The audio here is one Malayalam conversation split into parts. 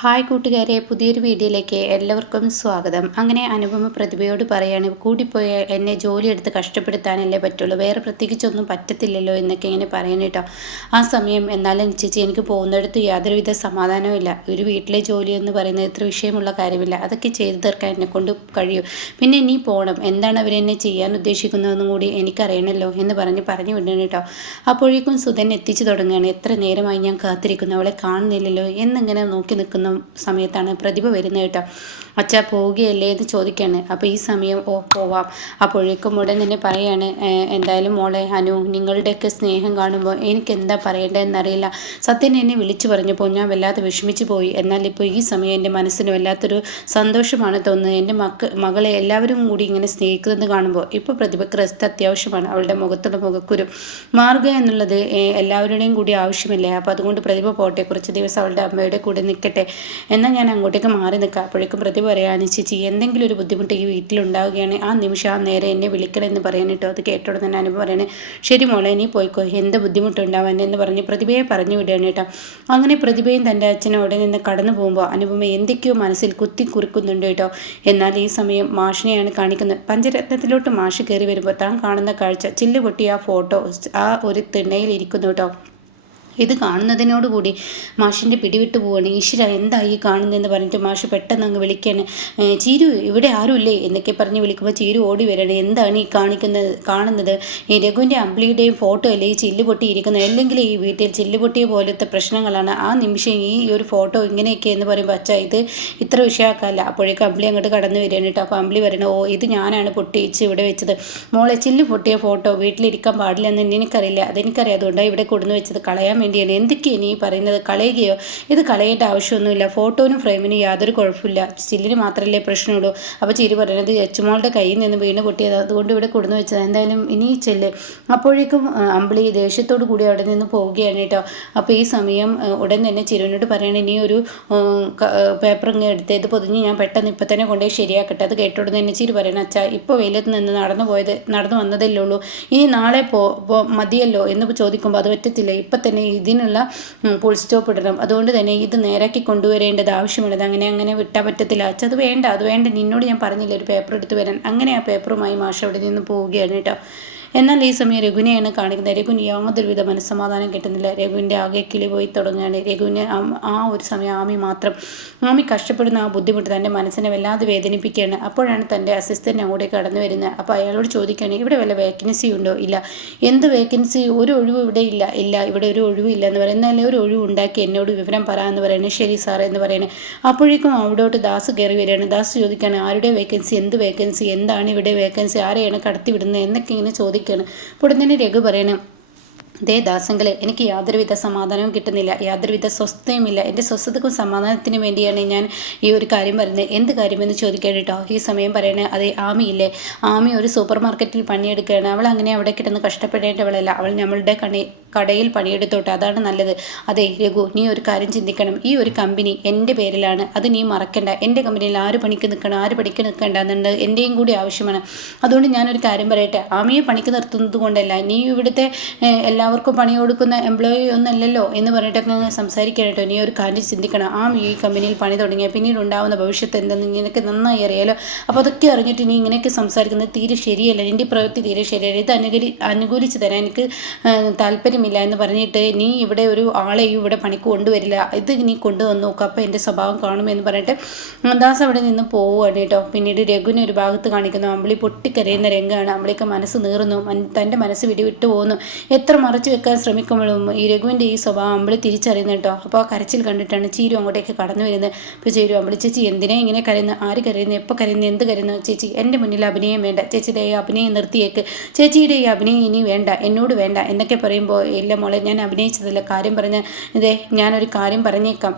ഹായ് കൂട്ടുകാരെ, പുതിയൊരു വീഡിയോയിലേക്ക് എല്ലാവർക്കും സ്വാഗതം. അങ്ങനെ അനുപമ പ്രതിഭയോട് പറയാണ്, കൂടിപ്പോയ എന്നെ ജോലിയെടുത്ത് കഷ്ടപ്പെടുത്താനല്ലേ പറ്റുള്ളൂ, വേറെ പ്രത്യേകിച്ചൊന്നും പറ്റത്തില്ലല്ലോ എന്നൊക്കെ ഇങ്ങനെ പറയുന്നു കേട്ടോ. ആ സമയം എന്നാലും ചേച്ചി, എനിക്ക് പോകുന്നിടത്ത് യാതൊരുവിധ സമാധാനവും ഇല്ല. ഒരു വീട്ടിലെ ജോലി എന്ന് പറയുന്നത് ഇത്ര വിഷയമുള്ള കാര്യമില്ല, അതൊക്കെ ചെയ്തു തീർക്കാൻ എന്നെ കൊണ്ട് കഴിയും. പിന്നെ ഇനി പോകണം, എന്താണ് അവരെന്നെ ചെയ്യാൻ ഉദ്ദേശിക്കുന്നതെന്നും കൂടി എനിക്കറിയണമല്ലോ എന്ന് പറഞ്ഞു വിടണം കേട്ടോ. അപ്പോഴേക്കും സുധൻ എത്തിച്ചു തുടങ്ങുകയാണ്. എത്ര നേരമായി ഞാൻ കാത്തിരിക്കുന്നു, അവളെ കാണുന്നില്ലല്ലോ എന്നിങ്ങനെ നോക്കി നിൽക്കുന്ന സമയത്താണ് പ്രതിഭ വരുന്നത് കേട്ടോ. അച്ഛാ പോവുകയല്ലേ എന്ന് ചോദിക്കുകയാണ്. അപ്പോൾ ഈ സമയം പോവാം. അപ്പോഴേക്കും ഉടൻ തന്നെ പറയാണ്, എന്തായാലും മോളെ അനു, നിങ്ങളുടെയൊക്കെ സ്നേഹം കാണുമ്പോൾ എനിക്ക് എന്താ പറയേണ്ടതെന്നറിയില്ല. സത്യൻ എന്നെ വിളിച്ചു പറഞ്ഞപ്പോൾ ഞാൻ വല്ലാതെ വിഷമിച്ചു പോയി. എന്നാൽ ഇപ്പോൾ ഈ സമയം എൻ്റെ മനസ്സിന് വല്ലാത്തൊരു സന്തോഷമാണ് തോന്നുന്നത്. എൻ്റെ മകളെ എല്ലാവരും കൂടി ഇങ്ങനെ സ്നേഹിക്കുന്നത് കാണുമ്പോൾ ഇപ്പോൾ പ്രതിഭയ്ക്ക് റെസ്റ്റ് അത്യാവശ്യമാണ്. അവളുടെ മുഖത്തുള്ള മുഖക്കുരു മാറുക എന്നുള്ളത് എല്ലാവരുടെയും കൂടി ആവശ്യമല്ലേ. അപ്പോൾ അതുകൊണ്ട് പ്രതിഭ പോട്ടെ, കുറച്ച് ദിവസം അവളുടെ അമ്മയുടെ കൂടെ നിൽക്കട്ടെ, എന്നാൽ ഞാൻ അങ്ങോട്ടേക്ക് മാറി നിൽക്കാം. അപ്പോഴേക്കും പ്രതിഭ പറയാൻ, ചേച്ചി എന്തെങ്കിലും ഒരു ബുദ്ധിമുട്ട് ഈ വീട്ടിലുണ്ടാവുകയാണ് ആ നിമിഷം ആ നേരെ എന്നെ വിളിക്കണമെന്ന് പറയാനിട്ടോ. അത് കേട്ടോടെ തന്നെ അനുഭവം പറയണേ, ശരി മോളെ നീ പോയിക്കോ, എന്ത് ബുദ്ധിമുട്ടുണ്ടാവാൻ എന്ന് പറഞ്ഞ് പ്രതിഭയെ പറഞ്ഞു വിടുകയാണ് കേട്ടോ. അങ്ങനെ പ്രതിഭയും തൻ്റെ അച്ഛനോടെ നിന്ന് കടന്നു പോകുമ്പോൾ അനുപമ എന്തൊക്കെയോ മനസ്സിൽ കുത്തി കുറിക്കുന്നുണ്ട് കേട്ടോ. എന്നാൽ ഈ സമയം മാഷിനെയാണ് കാണിക്കുന്നത്. പഞ്ചരത്നത്തിലോട്ട് മാഷ് കയറി വരുമ്പോൾ താൻ കാണുന്ന കാഴ്ച, ചില്ല് പൊട്ടിയ ആ ഫോട്ടോ ആ ഒരു തിണ്ണയിൽ ഇരിക്കുന്നു കേട്ടോ. ഇത് കാണുന്നതിനോടുകൂടി മാഷിൻ്റെ പിടിവിട്ട് പോവുകയാണ്. ഈശ്വര എന്തായി കാണുന്നതെന്ന് പറഞ്ഞിട്ട് മാഷ് പെട്ടെന്ന് അങ്ങ് വിളിക്കുകയാണ്, ചീരു ഇവിടെ ആരുമില്ലേ എന്നൊക്കെ പറഞ്ഞ് വിളിക്കുമ്പോൾ ചീരു ഓടി വരണം. എന്താണ് ഈ കാണുന്നത് ഈ രഘുവിൻ്റെ അമ്പിളിയുടെയും ഫോട്ടോ അല്ലേ ഈ ചില്ല് പൊട്ടിയിരിക്കുന്നത്, അല്ലെങ്കിൽ ഈ വീട്ടിൽ ചില്ല് പൊട്ടിയ പോലത്തെ പ്രശ്നങ്ങളാണ്. ആ നിമിഷം ഈ ഒരു ഫോട്ടോ ഇങ്ങനെയൊക്കെ എന്ന് പറയുമ്പോൾ അച്ഛാ ഇത് ഇത്ര വിഷയമാക്കാല്ല. അപ്പോഴേക്കും അമ്പിളി അങ്ങോട്ട് കടന്നു വരികയാണ് കേട്ടോ. അപ്പോൾ അമ്പിളി പറയണ, ഓ ഇത് ഞാനാണ് പൊട്ടിച്ച് ഇവിടെ വെച്ചത്, മോളെ ചില്ല് പൊട്ടിയ ഫോട്ടോ വീട്ടിലിരിക്കാൻ പാടില്ല എന്ന് എനിക്കറിയില്ല, അതെനിക്കറിയാം, അതുകൊണ്ടാണ് ഇവിടെ കൊടുന്നു വെച്ചത്, കളയാൻ വേണ്ടിയാണ്. എന്തൊക്കെയാണ് നീ പറയുന്നത്, കളയുകയോ? ഇത് കളയേണ്ട ആവശ്യമൊന്നുമില്ല, ഫോട്ടോനും ഫ്രെയിമിനും യാതൊരു കുഴപ്പമില്ല, ചില്ലിന് മാത്രമല്ലേ പ്രശ്നമുള്ളൂ. അപ്പോൾ ചിരി പറയുന്നത് എച്ചുമോളുടെ കയ്യിൽ നിന്ന് വീണ് പൊട്ടിയത്, അതുകൊണ്ട് ഇവിടെ കൊടുന്നു വെച്ചത്, എന്തായാലും ഇനി ചെല്ല്. അപ്പോഴേക്കും അമ്പിളി ദേഷ്യത്തോടു കൂടി അവിടെ നിന്ന് പോവുകയാണ് കേട്ടോ. അപ്പോൾ ഈ സമയം ഉടൻ തന്നെ ചിരുവിനോട് പറയണേ, ഇനി ഒരു പേപ്പർ ഇങ്ങനെ എടുത്ത് ഇത് പൊതിഞ്ഞ് ഞാൻ പെട്ടെന്ന് ഇപ്പം തന്നെ കൊണ്ടുപോയി ശരിയാക്കട്ടെ. അത് കേട്ടോട് തന്നെ ചിരി പറയണം, അച്ഛാ ഇപ്പോൾ വെയിലത്ത് നിന്ന് നടന്നു വന്നതല്ലേ ഉള്ളൂ, ഇനി നാളെ മതിയല്ലോ എന്ന് ചോദിക്കുമ്പോൾ അത് പറ്റത്തില്ല, ഇപ്പം തന്നെ ഇതിനുള്ള ഫുൾ സ്റ്റോപ്പ് ഇടണം, അതുകൊണ്ട് തന്നെ ഇത് നേരാക്കി കൊണ്ടുവരേണ്ടത് ആവശ്യമുള്ളത്, അങ്ങനെ വിട്ടാൽ പറ്റത്തില്ല അച്ഛ, അത് വേണ്ട, നിന്നോട് ഞാൻ പറഞ്ഞില്ല ഒരു പേപ്പർ എടുത്ത് വരാൻ. അങ്ങനെ ആ പേപ്പറുമായി മാഷ് അവിടെ നിന്ന് പോവുകയാണ് കേട്ടോ. എന്നാൽ ഈ സമയം രഘുവിനെയാണ് കാണിക്കുന്നത്. രഘുവിന് യാതൊരുവിധ മനസ്സമാധാനം കിട്ടുന്നില്ല. രഘുവിൻ്റെ ആകെ കിളി പോയി തുടങ്ങുകയാണ്. രഘുവിന് ആ ഒരു സമയം ആമി കഷ്ടപ്പെടുന്ന ആ ബുദ്ധിമുട്ട് തൻ്റെ മനസ്സിനെ വല്ലാതെ വേദനിപ്പിക്കുകയാണ്. അപ്പോഴാണ് തൻ്റെ അസിസ്റ്റൻ്റ് അങ്ങോട്ടേക്ക് കടന്നു വരുന്നത്. അപ്പോൾ അയാളോട് ചോദിക്കുകയാണ്, ഇവിടെ വല്ല വേക്കൻസി ഉണ്ടോ? ഇല്ല. എന്ത് വേക്കൻസി? ഒരു ഒഴിവ് ഇവിടെ ഇല്ല, ഇവിടെ ഒരു ഒഴിവില്ല എന്ന് പറയുന്നത്. എന്നാലും ഒരു ഒഴിവ് ഉണ്ടാക്കി എന്നോട് വിവരം പറയാമെന്ന് പറയുന്നത്. ശരി സാറേ എന്ന് പറയുന്നത്. അപ്പോഴേക്കും അവിടോട്ട് ദാസ് കയറി വരികയാണ്. ദാസ് ചോദിക്കുകയാണ്, ആരുടെ വേക്കൻസി, എന്ത് വേക്കൻസി, എന്താണ് ഇവിടെ വേക്കൻസി, ആരെയാണ് കടത്തി വിടുന്നത് എന്നൊക്കെ ഇങ്ങനെ ചോദിക്കുകയാണ്. ഉടൻ തന്നെ രഘു പറയണം, ദേ ദാസങ്ങളെ, എനിക്ക് യാതൊരുവിധ സമാധാനവും കിട്ടുന്നില്ല, യാതൊരുവിധ സ്വസ്ഥയുമില്ല. എൻ്റെ സ്വസ്ഥതക്കും സമാധാനത്തിന് വേണ്ടിയാണ് ഞാൻ ഈ ഒരു കാര്യം പറയുന്നത്. എന്ത് കാര്യമെന്ന് ചോദിക്കാൻ കേട്ടോ. ഈ സമയം പറയണേ, അതെ ആമിയില്ലേ, ആമി ഒരു സൂപ്പർ മാർക്കറ്റിൽ പണിയെടുക്കുകയാണ്. അവൾ അങ്ങനെ അവിടെ കിടന്ന് കഷ്ടപ്പെടേണ്ടവളല്ല, അവൾ നമ്മളുടെ കടയിൽ പണിയെടുത്തോട്ടെ, അതാണ് നല്ലത്. അതെ രഘു, നീ ഒരു കാര്യം ചിന്തിക്കണം, ഈ ഒരു കമ്പനി എൻ്റെ പേരിലാണ്, അത് നീ മറക്കണ്ട. എൻ്റെ കമ്പനിയിൽ ആര് പണിക്ക് നിൽക്കണം, ആര് പണിക്ക് നിൽക്കണ്ട എന്നുണ്ട് എൻ്റെയും കൂടി ആവശ്യമാണ്. അതുകൊണ്ട് ഞാനൊരു കാര്യം പറയട്ടെ, ആമിയെ പണിക്ക് നിർത്തുന്നത് കൊണ്ടല്ല, നീ ഇവിടുത്തെ എല്ലാവർക്കും പണി കൊടുക്കുന്ന എംപ്ലോയി ഒന്നല്ലല്ലോ എന്ന് പറഞ്ഞിട്ടൊക്കെ സംസാരിക്കണം കേട്ടോ. നീ ഒരു കാര്യം ചിന്തിക്കണം, ഈ കമ്പനിയിൽ പണി തുടങ്ങിയാൽ പിന്നീട് ഉണ്ടാകുന്ന ഭവിഷ്യത്ത് എന്തെന്ന് നിനക്ക് നന്നായി അറിയാലോ. അപ്പോൾ അതൊക്കെ അറിഞ്ഞിട്ട് നീ ഇങ്ങനെയൊക്കെ സംസാരിക്കുന്നത് തീരെ ശരിയല്ല, നിൻ്റെ പ്രവൃത്തി തീരെ ശരിയല്ല, ഇത് അനുകൂലിച്ച് തരാൻ എനിക്ക് താല്പര്യമില്ല എന്ന് പറഞ്ഞിട്ട് നീ ഇവിടെ ഒരു ആളെയും ഇവിടെ പണിക്ക് കൊണ്ടുവരില്ല, ഇത് നീ കൊണ്ടുവന്ന് നോക്കുക, അപ്പോൾ എൻ്റെ സ്വഭാവം കാണുമെന്ന് പറഞ്ഞിട്ട് ദാസ് അവിടെ നിന്ന് പോവുകയാണ് കേട്ടോ. പിന്നീട് രഘുവിനെ ഒരു ഭാഗത്ത് കാണിക്കുന്നു. അമ്പിളി പൊട്ടിക്കരയുന്ന രംഗമാണ്. അമ്പിളിക്ക് മനസ്സ് നീറുന്നു, തൻ്റെ മനസ്സ് വിട്ടു പോകുന്നു. എത്ര മറച്ചു വെക്കാൻ ശ്രമിക്കുമ്പോഴും ഈ രഘുവിൻ്റെ ഈ സ്വഭാവം അമ്പിളി തിരിച്ചറിയുന്നു കേട്ടോ. അപ്പോൾ ആ കരച്ചിൽ കണ്ടിട്ടാണ് ചീരു അങ്ങോട്ടേക്ക് കടന്നു വരുന്നത്. അപ്പോൾ ചീരു, അമ്പിളി ചേച്ചി എന്തിനാ ഇങ്ങനെ കരയുന്നത്, ആര് കരയുന്നു, എപ്പോൾ കരയുന്നു, എന്ത് കരയുന്നു, ചേച്ചി എൻ്റെ മുന്നിൽ അഭിനയം വേണ്ട, ചേച്ചിയുടെ ഈ അഭിനയം നിർത്തിയേക്ക്, ചേച്ചിയുടെ ഈ അഭിനയം ഇനി വേണ്ട, എന്നോട് വേണ്ട എന്നൊക്കെ പറയുമ്പോൾ, ഇല്ല മോളെ ഞാൻ അഭിനയിച്ചതല്ല, കാര്യം പറഞ്ഞ ഇതേ ഞാനൊരു കാര്യം പറഞ്ഞേക്കാം,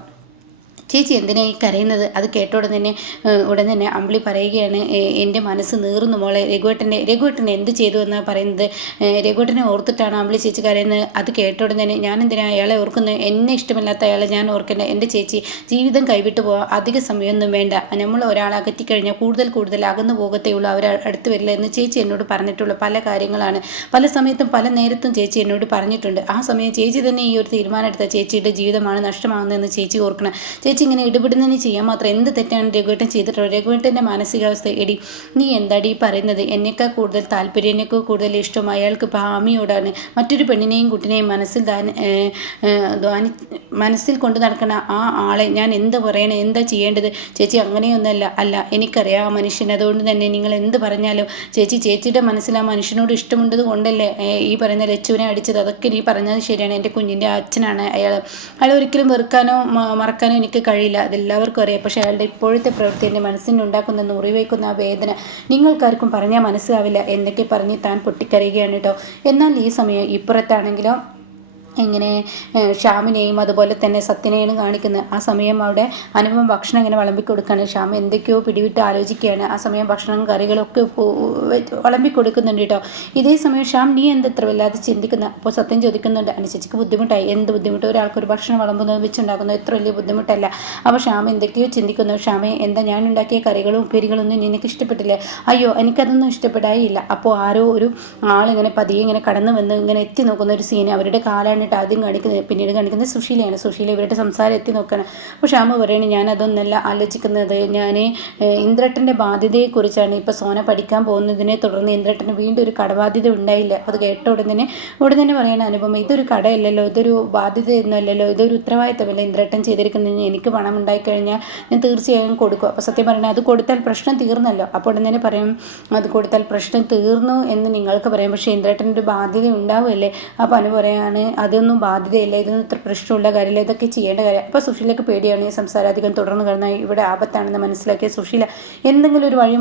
ചേച്ചി എന്തിനാ ഈ കരയുന്നത്. അത് കേട്ടോടെ ഉടൻ തന്നെ അമ്പിളി പറയുകയാണ്, എൻ്റെ മനസ്സ് നീറുന്നു മോളെ, രഘുവേട്ടനെ എന്ത് ചെയ്തു എന്നാണ് പറയുന്നത്, രഘുവേട്ടനെ ഓർത്തിട്ടാണ് അമ്പിളി ചേച്ചി കരയുന്നത്. അത് കേട്ടോടെ തന്നെ ഞാൻ എന്തിനാ അയാളെ ഓർക്കുന്നത്, എന്നെ ഇഷ്ടമില്ലാത്ത അയാളെ ഞാൻ ഓർക്കണ്ട, എൻ്റെ ചേച്ചി ജീവിതം കൈവിട്ട് പോകാൻ അധിക സമയമൊന്നും വേണ്ട, നമ്മൾ ഒരാളെ അകറ്റിക്കഴിഞ്ഞാൽ കൂടുതൽ അകന്നു പോകത്തേ ഉള്ളൂ, അവർ അടുത്ത് വരില്ല എന്ന് ചേച്ചി എന്നോട് പറഞ്ഞിട്ടുള്ള പല കാര്യങ്ങളാണ്, പല സമയത്തും പല നേരത്തും ചേച്ചി എന്നോട് പറഞ്ഞിട്ടുണ്ട്. ആ സമയം ചേച്ചി തന്നെ ഈ ഒരു തീരുമാനം എടുത്ത ചേച്ചിയുടെ ജീവിതമാണ് നഷ്ടമാകുന്നതെന്ന് ചേച്ചി ഓർക്കണം. ചേച്ചി ചേച്ചി ഇങ്ങനെ ഇടപെടുന്നതിന് ചെയ്യാൻ മാത്രം എന്ത് തെറ്റാണ് രഘുവേട്ടൻ ചെയ്തിട്ടുള്ളത്? രഘുവേട്ടൻ്റെ മാനസികാവസ്ഥ എടി നീ എന്താടി പറയുന്നത്? എന്നേക്കാൾ കൂടുതൽ താല്പര്യം, എന്നേക്കാൾ കൂടുതൽ ഇഷ്ടം അയാൾക്ക് ഭാമിയോടാണ്. മറ്റൊരു പെണ്ണിനെയും കുട്ടിനെയും മനസ്സിൽ കൊണ്ട് നടക്കുന്ന ആ ആളെ ഞാൻ എന്ത് പറയണേ, എന്താ ചെയ്യേണ്ടത്? ചേച്ചി അങ്ങനെയൊന്നല്ല. അല്ല, എനിക്കറിയാം ആ മനുഷ്യൻ. അതുകൊണ്ട് തന്നെ നിങ്ങൾ എന്ത് പറഞ്ഞാലും ചേച്ചിയുടെ മനസ്സിൽ ആ മനുഷ്യനോട് ഇഷ്ടമുണ്ടത് കൊണ്ടല്ലേ ഈ പറയുന്ന ലച്ചുവിനെ അടിച്ചത്. അതൊക്കെ നീ പറഞ്ഞത് ശരിയാണ്. എൻ്റെ കുഞ്ഞിൻ്റെ അച്ഛനാണ് അയാൾ. ഒരിക്കലും വെറുക്കാനോ മറക്കാനോ എനിക്ക് കഴിയില്ല, അതെല്ലാവർക്കും അറിയാം. പക്ഷേ അയാളുടെ ഇപ്പോഴത്തെ പ്രവൃത്തി എൻ്റെ മനസ്സിനുണ്ടാക്കുന്ന മുറിവേക്കുന്ന ആ വേദന നിങ്ങൾക്കാർക്കും പറഞ്ഞാൽ മനസ്സിലാവില്ല എന്നൊക്കെ പറഞ്ഞ് താൻ പൊട്ടിക്കരയുകയാണ് കേട്ടോ. എന്നാൽ ഈ സമയം ഇപ്പുറത്താണെങ്കിലോ ഇങ്ങനെ ഷ്യാമിനെയും അതുപോലെ തന്നെ സത്യനെയാണ് കാണിക്കുന്നത്. ആ സമയം അവിടെ അനുപമ ഭക്ഷണം ഇങ്ങനെ വിളമ്പിക്കൊടുക്കുകയാണ്. ഷ്യാം എന്തൊക്കെയോ പിടിവിട്ട് ആലോചിക്കുകയാണ്. ആ സമയം ഭക്ഷണം കറികളൊക്കെ വിളമ്പിക്കൊടുക്കുന്നുണ്ട് കേട്ടോ. ഇതേ സമയം ഷ്യാം നീ എത്ര വല്ലാതെ ചിന്തിക്കുന്നത്? അപ്പോൾ സത്യം ചോദിക്കുന്നുണ്ട്, അനുചേച്ചിക്ക് ബുദ്ധിമുട്ടായി. എന്ത് ബുദ്ധിമുട്ട്? ഒരാൾക്കൊരു ഭക്ഷണം വിളമ്പുന്നത് വെച്ചുണ്ടാക്കുന്നത് എത്ര വലിയ ബുദ്ധിമുട്ടല്ല. അപ്പോൾ ഷ്യാം എന്തൊക്കെയോ ചിന്തിക്കുന്നു. ഷ്യാമേ, എന്താ ഞാൻ ഉണ്ടാക്കിയ കറികളും ഉപ്പേരികളൊന്നും നിനക്ക് ഇഷ്ടപ്പെട്ടില്ലേ? അയ്യോ, എനിക്കതൊന്നും ഇഷ്ടപ്പെടായില്ല. അപ്പോൾ ആരോ ഒരു ആളിങ്ങനെ പതിയെ ഇങ്ങനെ കടന്നു വന്ന് ഇങ്ങനെ എത്തി നോക്കുന്ന ഒരു സീൻ അവരുടെ കാലാണ് ആദ്യം കാണിക്കുന്നത്. പിന്നീട് കാണിക്കുന്നത് സുശീലയാണ്. സുശീല ഇവരുടെ സംസാരം എത്തി നോക്കണം. അപ്പോൾ ക്ഷാമ പറയണേ, ഞാൻ അതൊന്നല്ല ആലോചിക്കുന്നത്. ഞാൻ ഇന്ദ്രട്ടൻ്റെ ബാധ്യതയെക്കുറിച്ചാണ്. ഇപ്പോൾ സോന പഠിക്കാൻ പോകുന്നതിനെ തുടർന്ന് ഇന്ദ്രട്ടന് വീണ്ടും ഒരു കടബാധ്യത ഉണ്ടായില്ല. അത് കേട്ട ഉടനെ പറയണ അനുപമ, ഇതൊരു കടയല്ലല്ലോ, ഇതൊരു ബാധ്യതയൊന്നുമല്ലല്ലോ, ഇതൊരു ഉത്തരവാദിത്തമല്ല ഇന്ദ്രട്ടൻ ചെയ്തിരിക്കുന്നതിന്. എനിക്ക് പണം ഉണ്ടായിക്കഴിഞ്ഞാൽ ഞാൻ തീർച്ചയായും കൊടുക്കും. അപ്പോൾ സത്യം പറഞ്ഞാൽ അത് കൊടുത്താൽ പ്രശ്നം തീർന്നല്ലോ. അപ്പോൾ ഉടനെ പറയും, അത് കൊടുത്താൽ പ്രശ്നം തീർന്നു എന്ന് നിങ്ങൾക്ക് പറയാം, പക്ഷേ ഇന്ദ്രട്ടൻ്റെ ഒരു ബാധ്യത ഉണ്ടാവുമല്ലേ? അപ്പോൾ അനു പറയാണ്, അതൊന്നും ബാധ്യതയില്ല, ഇതൊന്നും ഇത്ര പ്രശ്നമുള്ള കാര്യമില്ല, ഇതൊക്കെ ചെയ്യേണ്ട കാര്യം. അപ്പോൾ സുശീലയ്ക്ക് പേടിയാണ് ഈ സംസാരം അധികം തുടർന്ന് കിടന്നാൽ ഇവിടെ ആപത്താണെന്ന് മനസ്സിലാക്കിയ സുശീല എന്തെങ്കിലും ഒരു വഴി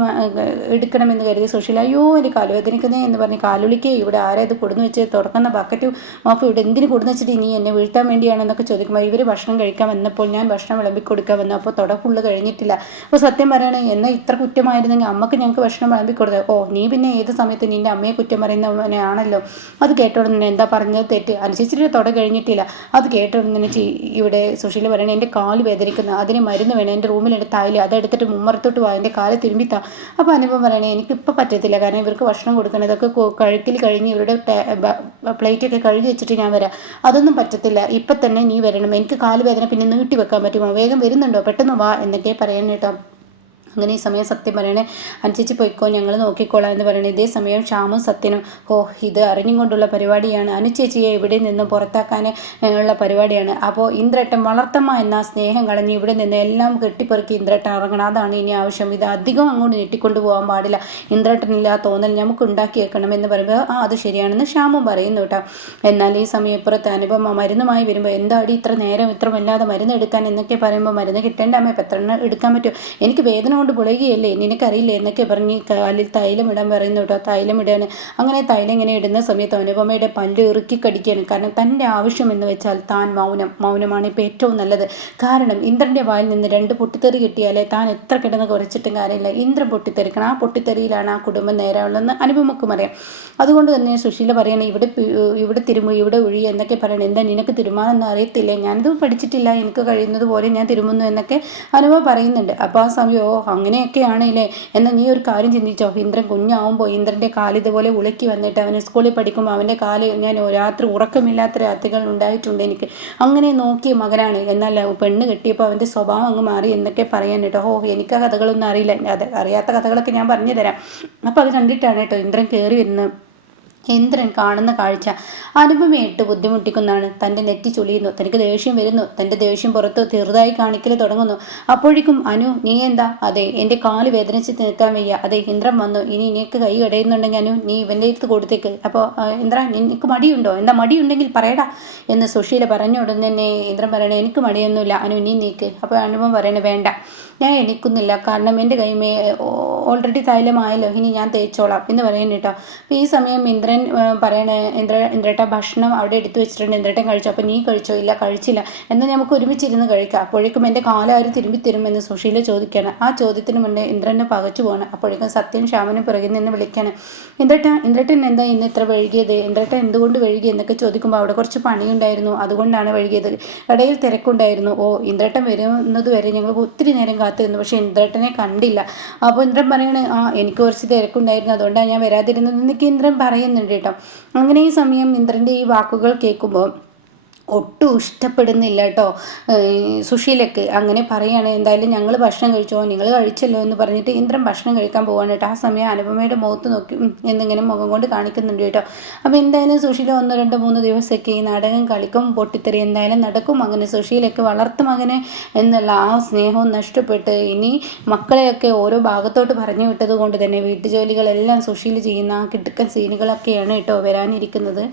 എടുക്കണമെന്ന് കരുതി സുശീല, അയ്യോ എനിക്ക് കാലുവേദനിക്കുന്നേ എന്ന് പറഞ്ഞ് കാലുളിക്കേ, ഇവിടെ ആരാ ഇത് കൊടുന്ന് വെച്ച് തുറക്കുന്ന ബക്കറ്റും മാഫ് ഇവിടെ എന്തിനു കൊടുന്ന് വെച്ചിട്ട് നീ എന്നെ വീഴ്ത്താൻ വേണ്ടിയാണെന്നൊക്കെ ചോദിക്കുമ്പോൾ ഇവർ ഭക്ഷണം കഴിക്കാൻ വന്നപ്പോൾ ഞാൻ ഭക്ഷണം വിളമ്പിക്കൊടുക്കാൻ വന്നു. അപ്പോൾ തുടക്കുള്ളു കഴിഞ്ഞിട്ടില്ല. അപ്പോൾ സത്യം പറയണേ, എന്നാൽ ഇത്ര കുറ്റമായിരുന്നെങ്കിൽ അമ്മക്ക് ഞങ്ങൾക്ക് ഭക്ഷണം വിളമ്പിക്കൊടുത്തത്. ഓ, നീ പിന്നെ ഏത് സമയത്ത് നിൻ്റെ അമ്മയെ കുറ്റം പറയുന്നവനാണല്ലോ. അത് കേട്ടോടെ എന്താ പറഞ്ഞത് തെറ്റ്? അനുസരിച്ചിട്ട് തുട കഴിഞ്ഞിട്ടില്ല. അത് കേട്ടോടെ ഇവിടെ സുശീല പറയണേ, എൻ്റെ കാല് വേദനിക്കുന്ന, അതിന് മരുന്ന് വേണം, എൻ്റെ റൂമിലെൻ്റെ തായില് അതെടുത്തിട്ട് മുമ്മറത്തോട്ട് വാ, എൻ്റെ കാല് തിരുമ്പിത്താ. അപ്പോൾ അനുഭവം പറയണേ, എനിക്കിപ്പോൾ പറ്റത്തില്ല, കാരണം ഇവർക്ക് ഭക്ഷണം കൊടുക്കണം, ഇതൊക്കെ കഴുക്കിൽ കഴിഞ്ഞ് ഇവരുടെ പ്ലേറ്റൊക്കെ കഴുകി വെച്ചിട്ട് ഞാൻ വരാം. അതൊന്നും പറ്റത്തില്ല, ഇപ്പം തന്നെ നീ വരണം, എനിക്ക് കാല് വേദന പിന്നെ നീട്ടി വെക്കാൻ പറ്റുമോ? വേഗം വരുന്നുണ്ടോ? പെട്ടെന്ന് വാ എന്നൊക്കെ പറയാൻ കേട്ടോ. അങ്ങനെ ഈ സമയം സത്യം പറയണേ, അനുസരിച്ച് പോയിക്കോ, ഞങ്ങൾ നോക്കിക്കോളാം എന്ന് പറയണേ. ഇതേ സമയം ഷ്യാമും സത്യനും, ഓ ഇത് അറിഞ്ഞുകൊണ്ടുള്ള പരിപാടിയാണ്, അനുചേച്ചിയെ ഇവിടെ നിന്ന് പുറത്താക്കാൻ ഉള്ള പരിപാടിയാണ്. അപ്പോൾ ഇന്ദ്രട്ടൻ വളർത്തമ്മ എന്ന സ്നേഹം കളഞ്ഞ് ഇവിടെ നിന്ന് എല്ലാം കെട്ടിപ്പെറുക്കി ഇന്ദ്രട്ടൻ ഇറങ്ങണം, അതാണ് ഇനി ആവശ്യം. ഇത് അധികം അങ്ങോട്ട് ഞെട്ടിക്കൊണ്ട് പോകാൻ പാടില്ല, ഇന്ദ്രട്ടനില്ല തോന്നൽ നമുക്ക് ഉണ്ടാക്കി വെക്കണം എന്ന് പറയുമ്പോൾ അത് ശരിയാണെന്ന് ഷ്യാമും പറയുന്നു കേട്ടോ. എന്നാൽ ഈ സമയം ഇപ്പുറത്ത് അനുപമ മരുന്നുമായി വരുമ്പോൾ, എന്താടി ഇത്ര നേരം ഇത്ര വല്ലാതെ മരുന്ന് എടുക്കാൻ എന്നൊക്കെ പറയുമ്പോൾ, മരുന്ന് കിട്ടേണ്ട അമ്മ, ഇപ്പം എത്ര എടുക്കാൻ പറ്റും? എനിക്ക് വേദന കൊണ്ട് പൊളയുകയല്ലേ, നിനക്കറിയില്ലേ എന്നൊക്കെ പറഞ്ഞ് കാലിൽ തൈലം ഇടാൻ പറയുന്നു കേട്ടോ. തൈലം ഇടാണ്. അങ്ങനെ തൈലം ഇങ്ങനെ ഇടുന്ന സമയത്ത് അനുപമയുടെ പല്ല് ഇറുക്കി കടിക്കുകയാണ്. കാരണം തൻ്റെ ആവശ്യം എന്ന് വെച്ചാൽ താൻ മൗനമാണ് ഇപ്പോൾ ഏറ്റവും നല്ലത്. കാരണം ഇന്ദ്രൻ്റെ വായിൽ നിന്ന് 2 പൊട്ടിത്തെറി കിട്ടിയാലേ താൻ എത്ര കിടന്ന് കുറച്ചിട്ടും കാര്യമില്ല, ഇന്ദ്രൻ പൊട്ടിത്തെറിക്കണം. ആ പൊട്ടിത്തെറിയിലാണ് ആ കുടുംബം നേരാനുള്ളതെന്ന് അനുപമക്കും അറിയാം. അതുകൊണ്ട് തന്നെ സുശീല പറയണേ, ഇവിടെ തിരുമ്പു, ഇവിടെ ഒഴി എന്നൊക്കെ പറയണം. എന്താ നിനക്ക് തിരുമാനൊന്നും അറിയത്തില്ലേ? ഞാനിത് പഠിച്ചിട്ടില്ല, എനിക്ക് കഴിയുന്നത് പോലെ ഞാൻ തിരുമുന്നു എന്നൊക്കെ അനുപമ പറയുന്നുണ്ട്. അപ്പോൾ ആ സമയം, ഓ അങ്ങനെയൊക്കെയാണല്ലേ, എന്നാൽ നീ ഒരു കാര്യം ചിന്തിച്ചോ, ഇന്ദ്രൻ കുഞ്ഞാവുമ്പോൾ ഇന്ദ്രൻ്റെ കാല് ഇതുപോലെ ഉളക്കി വന്നിട്ട് അവന് സ്കൂളിൽ പഠിക്കുമ്പോൾ അവൻ്റെ കാല് ഞാൻ രാത്രി ഉറക്കമില്ലാത്ത രാത്രികൾ ഉണ്ടായിട്ടുണ്ട് എനിക്ക്. അങ്ങനെ നോക്കിയ മകനാണ്, എന്നാൽ പെണ്ണ് കെട്ടിയപ്പോൾ അവൻ്റെ സ്വഭാവം അങ്ങ് മാറി എന്നൊക്കെ പറയാൻ കേട്ടോ. ഓ എനിക്ക് ആ കഥകളൊന്നും അറിയില്ല, അത് അറിയാത്ത കഥകളൊക്കെ ഞാൻ പറഞ്ഞു തരാം. അപ്പോൾ അത് കണ്ടിട്ടാണ് കേട്ടോ ഇന്ദ്രൻ കയറി വരുന്നത്. ഇന്ദ്രൻ കാണുന്ന കാഴ്ച അനുപമയിട്ട് ബുദ്ധിമുട്ടിക്കുന്നതാണ്. തൻ്റെ നെറ്റി ചുളിയുന്നു, തനിക്ക് ദേഷ്യം വരുന്നു, തൻ്റെ ദേഷ്യം പുറത്ത് ചെറുതായി കാണിക്കൽ തുടങ്ങുന്നു. അപ്പോഴേക്കും അനു, നീ എന്താ? അതെ, എൻ്റെ കാല് വേദനിച്ച് നിൽക്കാൻ വയ്യ, അതെ ഇന്ദ്രൻ വന്നു, ഇനി നിനക്ക് കൈ കടയുന്നുണ്ടെങ്കിൽ അനു നീ ഇവൻ്റെ അടുത്ത് കൊടുത്തേക്ക്. അപ്പോൾ ഇന്ദ്ര, നിനക്ക് മടിയുണ്ടോ? എന്താ മടിയുണ്ടെങ്കിൽ പറയടാ എന്ന് സുശീല പറഞ്ഞ ഉടനെ തന്നെ ഇന്ദ്രൻ പറയണേ, എനിക്ക് മടിയൊന്നുമില്ല അനു, നീ നീക്ക്. അപ്പോൾ അനുപമ പറയണേ, വേണ്ട ഞാൻ എണീക്കുന്നില്ല, കാരണം എൻ്റെ കൈമേ ഓൾറെഡി തൈലമായല്ലോ, ഇനി ഞാൻ തേച്ചോളാം എന്ന് പറയുന്നു കേട്ടോ. അപ്പോൾ ഈ സമയം ഇന്ദ്രൻ പറയണേ, ഇന്ദ്രേട്ട ഭക്ഷണം അവിടെ എടുത്തു വെച്ചിട്ടുണ്ട്, ഇന്ദ്രേട്ടൻ കഴിച്ചു. അപ്പോൾ നീ കഴിച്ചോ? ഇല്ല കഴിച്ചില്ല, എന്നാൽ നമുക്ക് ഒരുമിച്ചിരുന്ന് കഴിക്കാം. അപ്പോഴേക്കും എൻ്റെ കാലാര് തിരുമ്പി തരുമെന്ന് സുശീല ചോദിക്കുകയാണ്. ആ ചോദ്യത്തിന് മുന്നേ ഇന്ദ്രനെ പകച്ചു പോകണം. അപ്പോഴേക്കും സത്യൻ ശ്യാമിനെ പിറകിൽ നിന്ന് വിളിക്കാണ്, ഇന്ദ്രേട്ടൻ എന്താ ഇന്ന് ഇത്ര വൈകിയത്? ഇന്ദ്രേട്ടൻ എന്തുകൊണ്ട് വൈകി എന്നൊക്കെ ചോദിക്കുമ്പോൾ, അവിടെ കുറച്ച് പണിയുണ്ടായിരുന്നു, അതുകൊണ്ടാണ് വൈകിയത്, ഇടയിൽ തിരക്കുണ്ടായിരുന്നു. ഓ, ഇന്ദ്രേട്ടൻ വരുന്നത് വരെ ഞങ്ങൾ ഒത്തിരി നേരം കാത്തിരുന്നു, പക്ഷേ ഇന്ദ്രേട്ടനെ കണ്ടില്ല. അപ്പോൾ ഇന്ദ്രൻ പറയണേ, എനിക്ക് കുറച്ച് തിരക്കുണ്ടായിരുന്നു, അതുകൊണ്ടാണ് ഞാൻ വരാതിരുന്നത് എന്നൊക്കെ ഇന്ദ്രൻ പറയുന്നുണ്ട് കേട്ടോ. അങ്ങനെ ഈ സമയം ഇന്ദ്രൻ്റെ ഈ വാക്കുകൾ കേൾക്കുമ്പോൾ ഒട്ടും ഇഷ്ടപ്പെടുന്നില്ല കേട്ടോ സുശീലക്ക്. അങ്ങനെ പറയാണ്, എന്തായാലും ഞങ്ങൾ ഭക്ഷണം കഴിച്ചോ, നിങ്ങൾ കഴിച്ചല്ലോ എന്ന് പറഞ്ഞിട്ട് ഇന്ദ്രൻ ഭക്ഷണം കഴിക്കാൻ പോവാണ് കേട്ടോ. ആ സമയം അനുപമയുടെ മുഖത്ത് നോക്കി എന്നിങ്ങനെ മുഖം കൊണ്ട് കാണിക്കുന്നുണ്ട് കേട്ടോ. അപ്പോൾ എന്തായാലും സുശീല 1, 2, 3 ദിവസമൊക്കെ ഈ നാടകം കളിക്കും, പൊട്ടിത്തെറി എന്തായാലും നടക്കും. അങ്ങനെ സുശീലയ്ക്ക് വളർത്തു മകന് എന്നുള്ള ആ സ്നേഹവും നഷ്ടപ്പെട്ട് ഇനി മക്കളെയൊക്കെ ഓരോ ഭാഗത്തോട്ട് പറഞ്ഞു വിട്ടത് കൊണ്ട് തന്നെ വീട്ടുജോലികളെല്ലാം സുശീല ചെയ്യുന്ന ആ കിടുക്കൻ സീനുകളൊക്കെയാണ് കേട്ടോ വരാനിരിക്കുന്നത്.